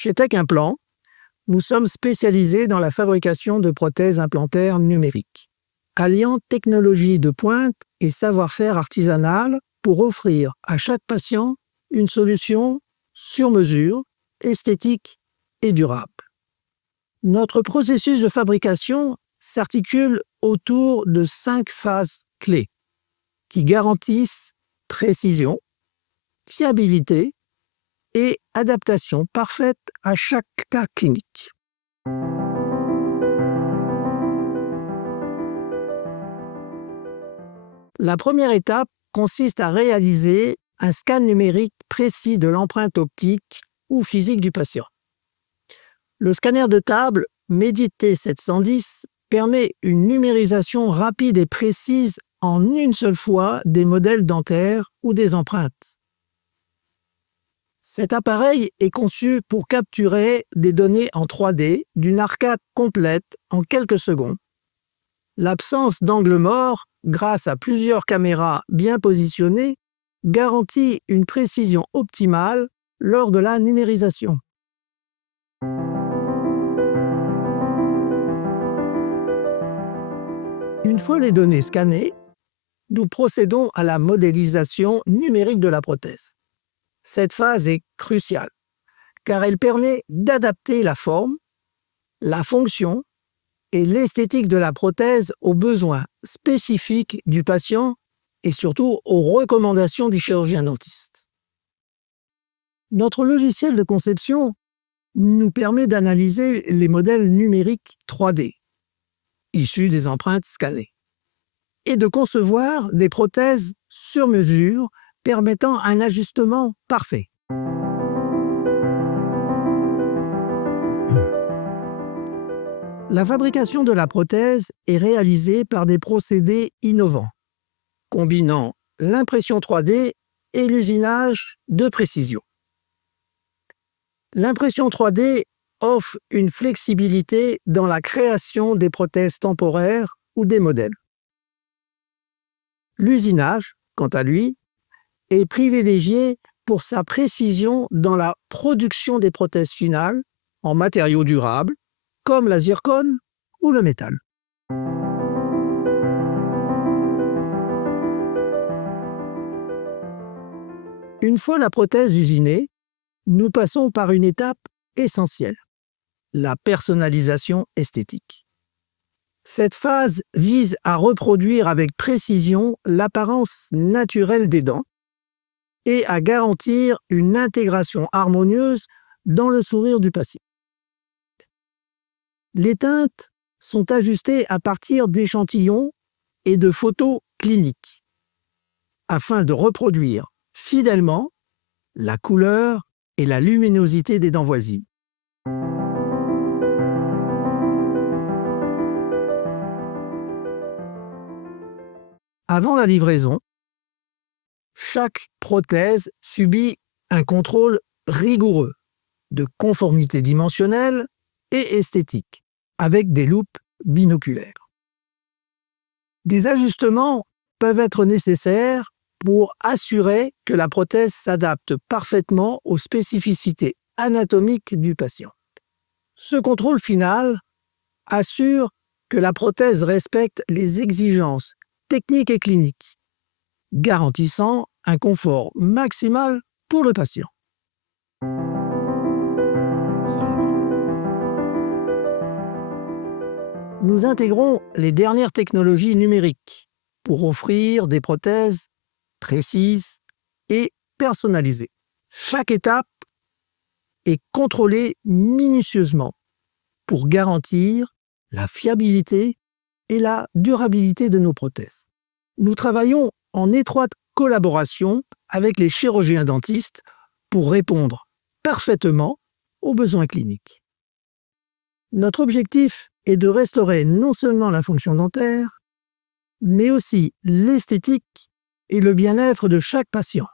Chez Tech Implant, nous sommes spécialisés dans la fabrication de prothèses implantaires numériques, alliant technologie de pointe et savoir-faire artisanal pour offrir à chaque patient une solution sur mesure, esthétique et durable. Notre processus de fabrication s'articule autour de 5 phases clés qui garantissent précision, fiabilité et adaptation parfaite à chaque cas clinique. La première étape consiste à réaliser un scan numérique précis de l'empreinte optique ou physique du patient. Le scanner de table Medit-T 710 permet une numérisation rapide et précise en une seule fois des modèles dentaires ou des empreintes. Cet appareil est conçu pour capturer des données en 3D d'une arcade complète en quelques secondes. L'absence d'angle mort, grâce à plusieurs caméras bien positionnées, garantit une précision optimale lors de la numérisation. Une fois les données scannées, nous procédons à la modélisation numérique de la prothèse. Cette phase est cruciale, car elle permet d'adapter la forme, la fonction et l'esthétique de la prothèse aux besoins spécifiques du patient et surtout aux recommandations du chirurgien-dentiste. Notre logiciel de conception nous permet d'analyser les modèles numériques 3D, issus des empreintes scannées, et de concevoir des prothèses sur mesure permettant un ajustement parfait. La fabrication de la prothèse est réalisée par des procédés innovants, combinant l'impression 3D et l'usinage de précision. L'impression 3D offre une flexibilité dans la création des prothèses temporaires ou des modèles. L'usinage, quant à lui, est privilégié pour sa précision dans la production des prothèses finales en matériaux durables, comme la zircone ou le métal. Une fois la prothèse usinée, nous passons par une étape essentielle, la personnalisation esthétique. Cette phase vise à reproduire avec précision l'apparence naturelle des dents et à garantir une intégration harmonieuse dans le sourire du patient. Les teintes sont ajustées à partir d'échantillons et de photos cliniques, afin de reproduire fidèlement la couleur et la luminosité des dents voisines. Avant la livraison, chaque prothèse subit un contrôle rigoureux de conformité dimensionnelle et esthétique, avec des loupes binoculaires. Des ajustements peuvent être nécessaires pour assurer que la prothèse s'adapte parfaitement aux spécificités anatomiques du patient. Ce contrôle final assure que la prothèse respecte les exigences techniques et cliniques, garantissant un confort maximal pour le patient. Nous intégrons les dernières technologies numériques pour offrir des prothèses précises et personnalisées. Chaque étape est contrôlée minutieusement pour garantir la fiabilité et la durabilité de nos prothèses. Nous travaillons en étroite collaboration avec les chirurgiens dentistes pour répondre parfaitement aux besoins cliniques. Notre objectif est de restaurer non seulement la fonction dentaire, mais aussi l'esthétique et le bien-être de chaque patient.